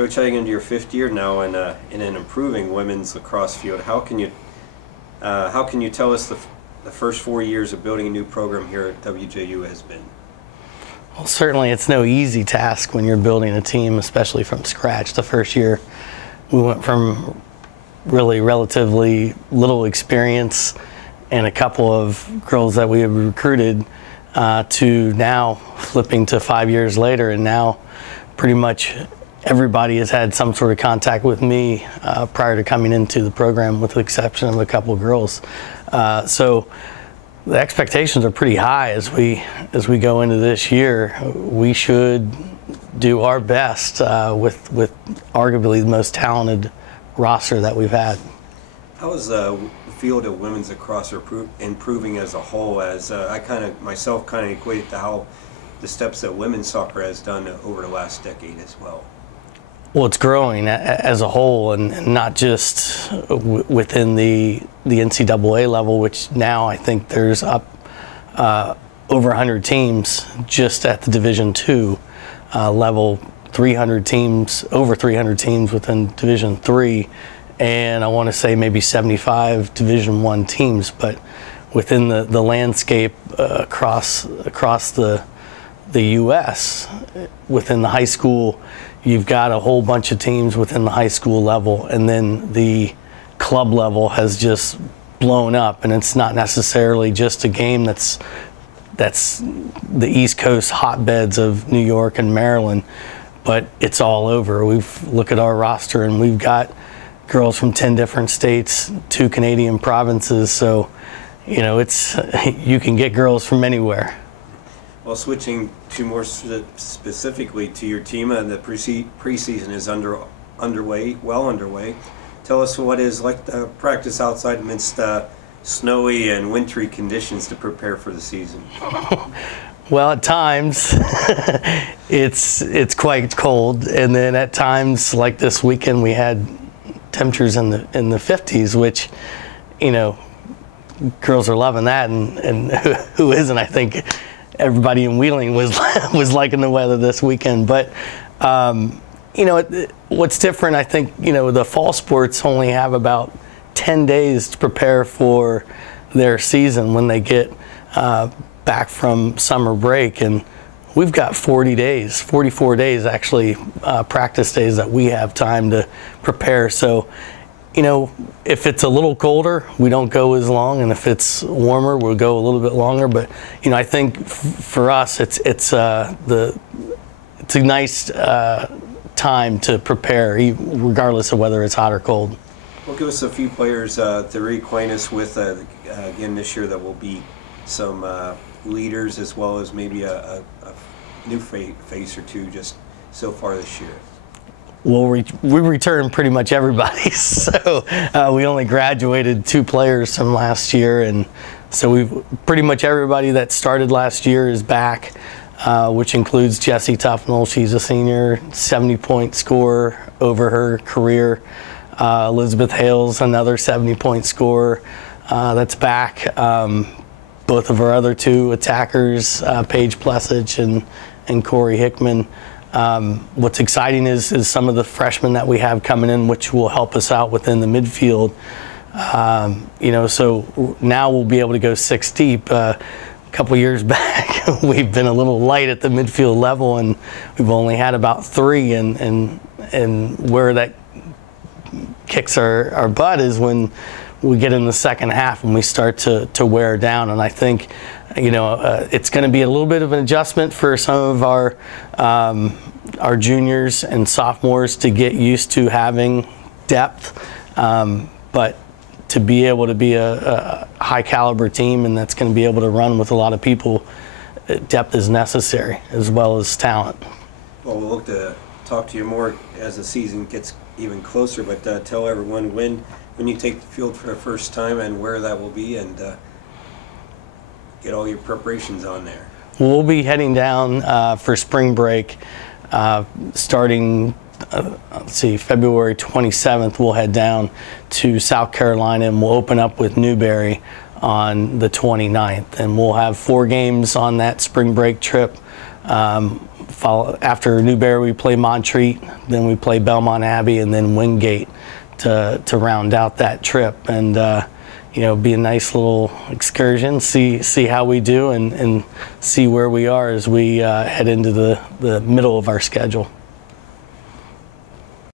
Coach, heading into your 5th year now in an improving women's lacrosse field, how can you tell us the first 4 years of building a new program here at WJU has been? Well, certainly it's no easy task when you're building a team, especially from scratch. The first year we went from really relatively little experience and a couple of girls that we had recruited to now flipping to 5 years later, and now pretty much everybody has had some sort of contact with me prior to coming into the program, with the exception of a couple of girls. So the expectations are pretty high as we go into this year. We should do our best with arguably the most talented roster that we've had. How is the field of women's lacrosse improving as a whole? As I myself equate it to how the steps that women's soccer has done over the last decade as well. Well, it's growing as a whole, and not just within the NCAA level, which now I think there's up over 100 teams just at the Division II level, 300 teams, over 300 teams within Division III, and I want to say maybe 75 Division I teams. But within the landscape across the U.S., within the high school, you've got a whole bunch of teams within the high school level, and then the club level has just blown up, and it's not necessarily just a game that's the East Coast hotbeds of New York and Maryland, but it's all over. Look at our roster, and we've got girls from 10 different states, 2 Canadian provinces, so you can get girls from anywhere. Well, switching to more specifically to your team, the preseason is well underway. Tell us what it's like to practice outside amidst snowy and wintry conditions to prepare for the season. Well, at times it's quite cold, and then at times, like this weekend, we had temperatures in the 50s, which girls are loving that, and who isn't? I think everybody in Wheeling was liking the weather this weekend. But what's different, I think, the fall sports only have about 10 days to prepare for their season when they get back from summer break, and we've got 44 days actually, practice days that we have time to prepare. So if it's a little colder, we don't go as long, and if it's warmer, we'll go a little bit longer. But I think for us, it's a nice time to prepare, regardless of whether it's hot or cold. Well, give us a few players to reacquaint us with again this year that will be some leaders, as well as maybe a new face or two just so far this year. Well, we returned pretty much everybody, so we only graduated 2 players from last year, and so we've pretty much everybody that started last year is back, which includes Jessie Tufnell. She's a senior, 70-point scorer over her career. Elizabeth Hales, another 70-point scorer that's back. Both of our other 2 attackers, Paige Plessich and Corey Hickman. What's exciting is some of the freshmen that we have coming in, which will help us out within the midfield. So now we'll be able to go 6 deep. A couple years back, we've been a little light at the midfield level, and we've only had about 3. And where that kicks our butt is when we get in the second half and we start to wear down. And I think it's going to be a little bit of an adjustment for some of our juniors and sophomores to get used to having depth, but to be able to be a high caliber team, and that's going to be able to run with a lot of people, depth is necessary as well as talent. Well, we'll look to talk to you more as the season gets even closer, but tell everyone when you take the field for the first time and where that will be, and get all your preparations on there. We'll be heading down for spring break starting, February 27th. We'll head down to South Carolina, and we'll open up with Newberry on the 29th. And we'll have 4 games on that spring break trip. After Newberry, we play Montreat, then we play Belmont Abbey, and then Wingate to round out that trip. And be a nice little excursion, see how we do, and see where we are as we head into the middle of our schedule.